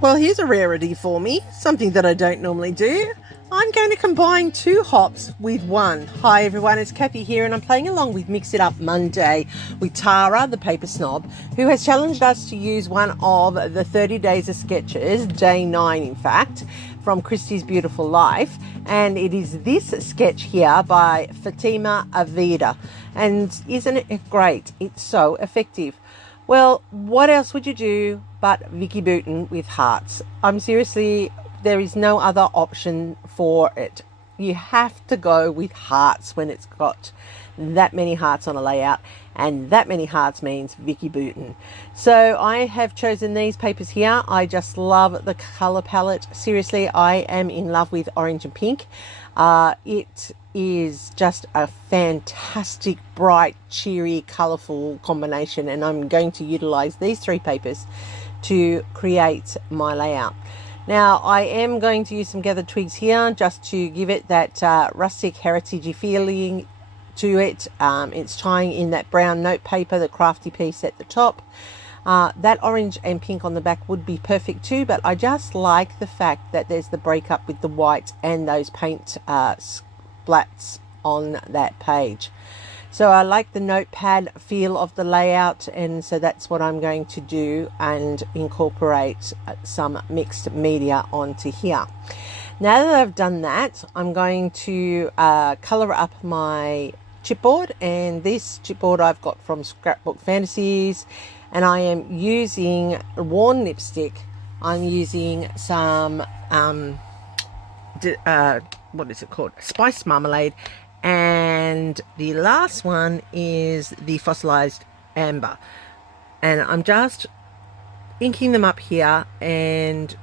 Well, here's a rarity for me, something that I don't normally do. I'm going to combine 2 hops with 1. Hi everyone, it's Kathy here and I'm playing along with Mix It Up Monday with Tara, the paper snob, who has challenged us to use one of the 30 Days of Sketches, day 9 in fact, from Christie's Beautiful Life. And it is this sketch here by Fatima Avida. And isn't it great? It's so effective. Well, what else would you do but Vicky Bouton with hearts? I'm seriously, there is no other option for it. You have to go with hearts when it's got that many hearts on a layout, and that many hearts means Vicky Bouton. So I have chosen these papers here. I just love the color palette. Seriously, I am in love with orange and pink. It is just a fantastic, bright, cheery, colorful combination, and I'm going to utilize these 3 papers to create my layout. Now I am going to use some gathered twigs here just to give it that rustic heritagey feeling to it. It's tying in that brown note paper, the crafty piece at the top. That orange and pink on the back would be perfect too, but I just like the fact that there's the breakup with the white and those paint splats on that page. So I like the notepad feel of the layout, and so that's what I'm going to do and incorporate some mixed media onto here. Now that I've done that, I'm going to color up my chipboard, and this chipboard I've got from Scrapbook Fantasies, and I am using worn lipstick. I'm using some what is it called, spice marmalade, and the last one is the fossilized amber, and I'm just inking them up here and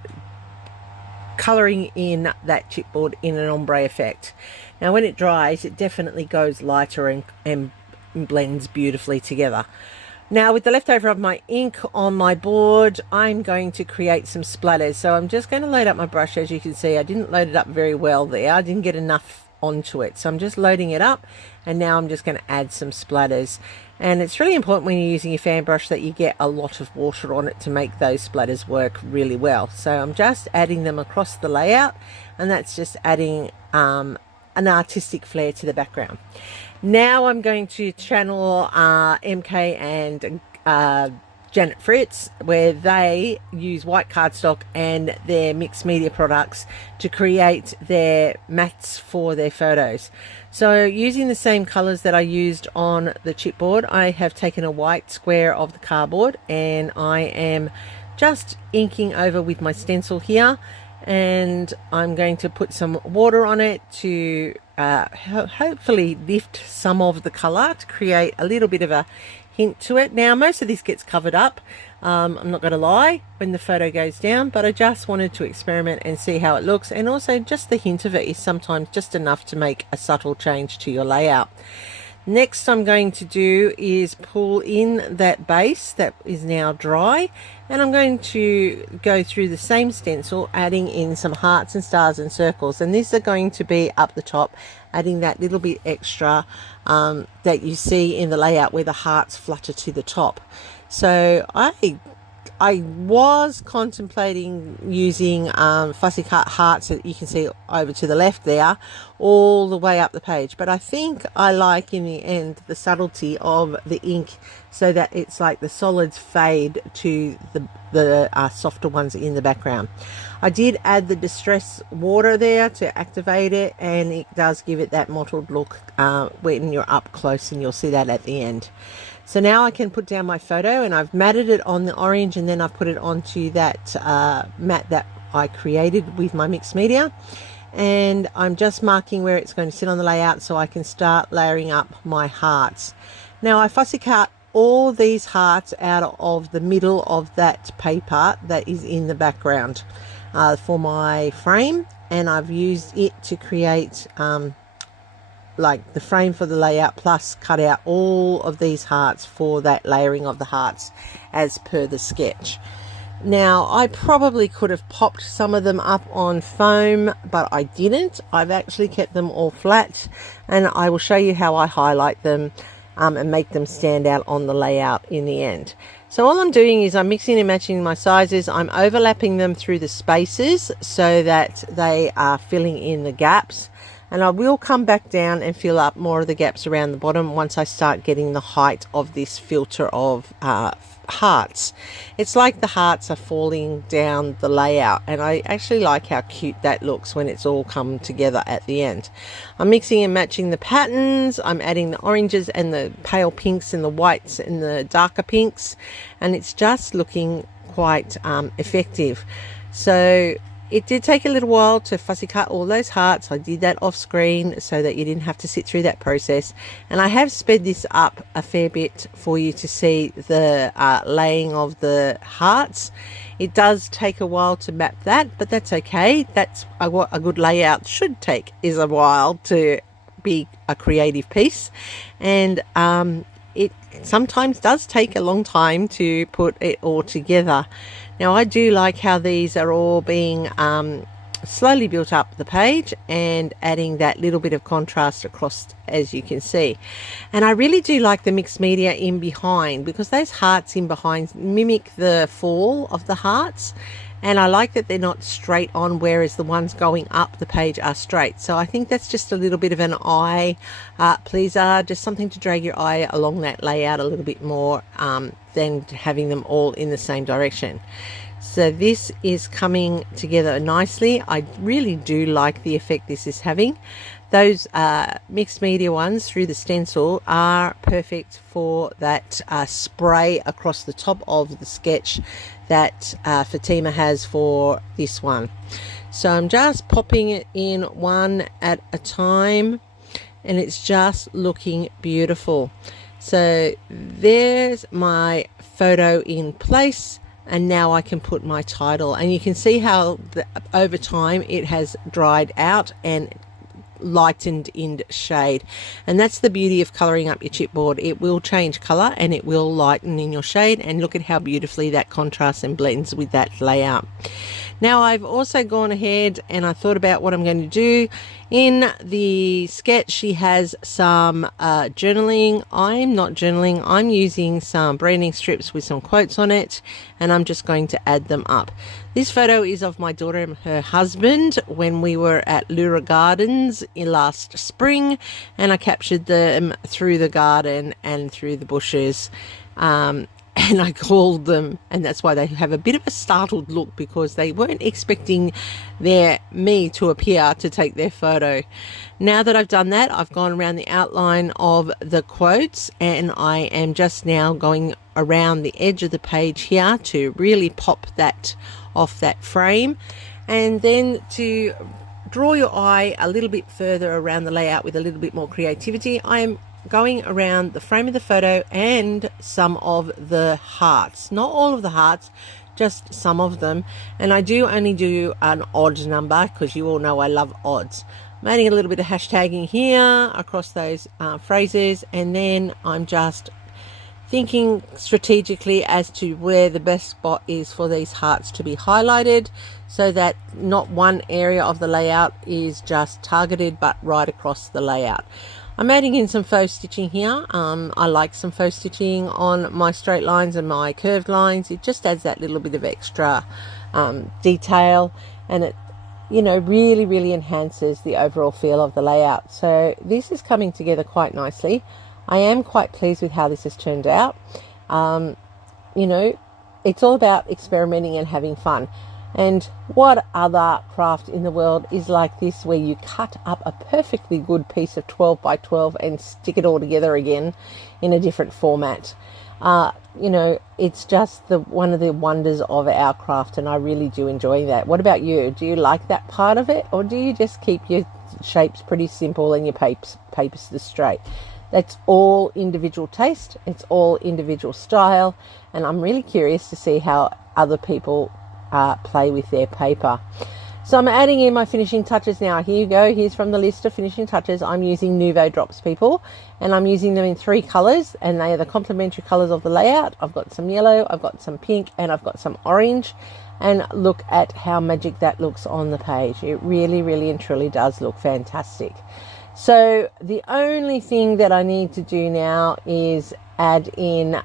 coloring in that chipboard in an ombre effect. Now when it dries, it definitely goes lighter and blends beautifully together. Now with the leftover of my ink on my board, I'm going to create some splatters. So I'm just going to load up my brush. As you can see, I didn't load it up very well there. I didn't get enough onto it. So I'm just loading it up, and now I'm just going to add some splatters. And it's really important when you're using your fan brush that you get a lot of water on it to make those splatters work really well. So I'm just adding them across the layout, and that's just adding an artistic flair to the background. Now I'm going to channel MK and Janet Fritz, where they use white cardstock and their mixed media products to create their mats for their photos. So using the same colors that I used on the chipboard, I have taken a white square of the cardboard, and I am just inking over with my stencil here, and I'm going to put some water on it to hopefully lift some of the color to create a little bit of a hint to it. Now most of this gets covered up, I'm not going to lie, when the photo goes down, but I just wanted to experiment and see how it looks, and also just the hint of it is sometimes just enough to make a subtle change to your layout. Next I'm going to do is pull in that base that is now dry, and I'm going to go through the same stencil, adding in some hearts and stars and circles, and these are going to be up the top, adding that little bit extra that you see in the layout where the hearts flutter to the top. So I was contemplating using fussy cut hearts that you can see over to the left there, all the way up the page, but I think I like in the end the subtlety of the ink, so that it's like the solids fade to the softer ones in the background. I did add the distress water there to activate it, and it does give it that mottled look when you're up close, and you'll see that at the end. So now I can put down my photo, and I've matted it on the orange, and then I've put it onto that mat that I created with my mixed media, and I'm just marking where it's going to sit on the layout so I can start layering up my hearts. Now I fussy cut all these hearts out of the middle of that paper that is in the background for my frame, and I've used it to create like the frame for the layout, plus cut out all of these hearts for that layering of the hearts as per the sketch. Now I probably could have popped some of them up on foam, but I didn't. I've actually kept them all flat, and I will show you how I highlight them and make them stand out on the layout in the end. So all I'm doing is I'm mixing and matching my sizes. I'm overlapping them through the spaces so that they are filling in the gaps. And I will come back down and fill up more of the gaps around the bottom once I start getting the height of this filter of hearts. It's like the hearts are falling down the layout, and I actually like how cute that looks when it's all come together at the end. I'm mixing and matching the patterns. I'm adding the oranges and the pale pinks and the whites and the darker pinks, and it's just looking quite effective. So it did take a little while to fussy cut all those hearts. I did that off screen so that you didn't have to sit through that process. And I have sped this up a fair bit for you to see the laying of the hearts. It does take a while to map that, but that's okay. That's what a good layout should take, is a while to be a creative piece. And it sometimes does take a long time to put it all together. Now I do like how these are all being slowly built up the page and adding that little bit of contrast across, as you can see. And I really do like the mixed media in behind, because those hearts in behind mimic the fall of the hearts. And I like that they're not straight on, whereas the ones going up the page are straight. So I think that's just a little bit of an eye pleaser, just something to drag your eye along that layout a little bit more than having them all in the same direction. So this is coming together nicely. I really do like the effect this is having. Those mixed media ones through the stencil are perfect for that spray across the top of the sketch that Fatima has for this one. So I'm just popping it in one at a time, and it's just looking beautiful. So there's my photo in place, and now I can put my title, and you can see how over time it has dried out and lightened in shade. And that's the beauty of coloring up your chipboard. It will change color and it will lighten in your shade, and look at how beautifully that contrasts and blends with that layout. Now I've also gone ahead and I thought about what I'm going to do. In the sketch she has some journaling. I'm not journaling, I'm using some branding strips with some quotes on it, and I'm just going to add them up. This photo is of my daughter and her husband when we were at Lura Gardens in last spring, and I captured them through the garden and through the bushes. And I called them, and that's why they have a bit of a startled look, because they weren't expecting me to appear to take their photo. Now that I've done that, I've gone around the outline of the quotes, and I am just now going around the edge of the page here to really pop that off that frame, and then to draw your eye a little bit further around the layout with a little bit more creativity. I am going around the frame of the photo and some of the hearts, not all of the hearts, just some of them. And I do only do an odd number, because you all know I love odds. I'm adding a little bit of hashtagging here across those phrases, and then I'm just thinking strategically as to where the best spot is for these hearts to be highlighted, so that not one area of the layout is just targeted, but right across the layout. I'm adding in some faux stitching here. I like some faux stitching on my straight lines and my curved lines. It just adds that little bit of extra detail, and it, you know, really enhances the overall feel of the layout. So this is coming together quite nicely. I am quite pleased with how this has turned out. You know, it's all about experimenting and having fun. And what other craft in the world is like this, where you cut up a perfectly good piece of 12 by 12 and stick it all together again in a different format? You know, it's just one of the wonders of our craft, and I really do enjoy that. What about you? Do you like that part of it, or do you just keep your shapes pretty simple and your papers straight? That's all individual taste, it's all individual style, and I'm really curious to see how other people play with their paper. So I'm adding in my finishing touches now. Here you go. Here's from the list of finishing touches. I'm using Nuvo drops, people, and I'm using them in 3 colors, and they are the complementary colors of the layout. I've got some yellow, I've got some pink, and I've got some orange. And look at how magic that looks on the page. It really and truly does look fantastic. So the only thing that I need to do now is add in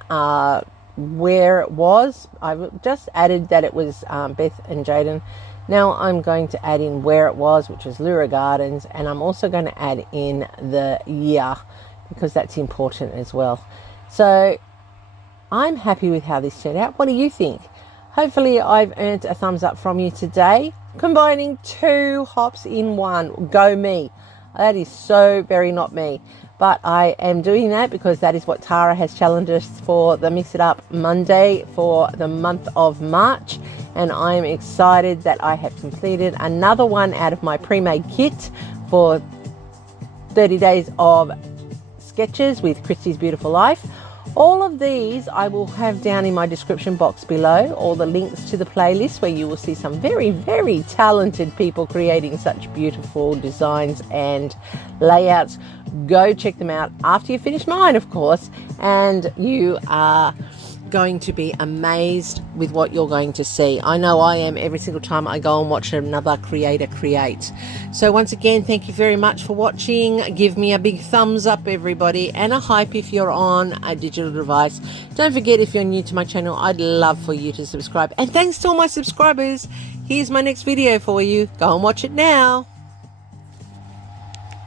where it was. I've just added that it was Beth and Jaden. Now I'm going to add in where it was, which was Lura Gardens, and I'm also going to add in the year because that's important as well. So I'm happy with how this turned out. What do you think? Hopefully I've earned a thumbs up from you today. Combining 2 hops in one. Go me. That is so very not me. But I am doing that because that is what Tara has challenged us for the Mix It Up Monday for the month of March. And I'm excited that I have completed another one out of my pre-made kit for 30 days of sketches with Christy's Beautiful Life. All of these I will have down in my description box below, all the links to the playlist where you will see some very, very talented people creating such beautiful designs and layouts. Go check them out after you finish mine, of course, and you are going to be amazed with what you're going to see. I know I am every single time I go and watch another creator create. So once again, thank you very much for watching. Give me a big thumbs up, everybody, and a hype if you're on a digital device. Don't forget, if you're new to my channel, I'd love for you to subscribe. And thanks to all my subscribers. Here's my next video for you. Go and watch it now.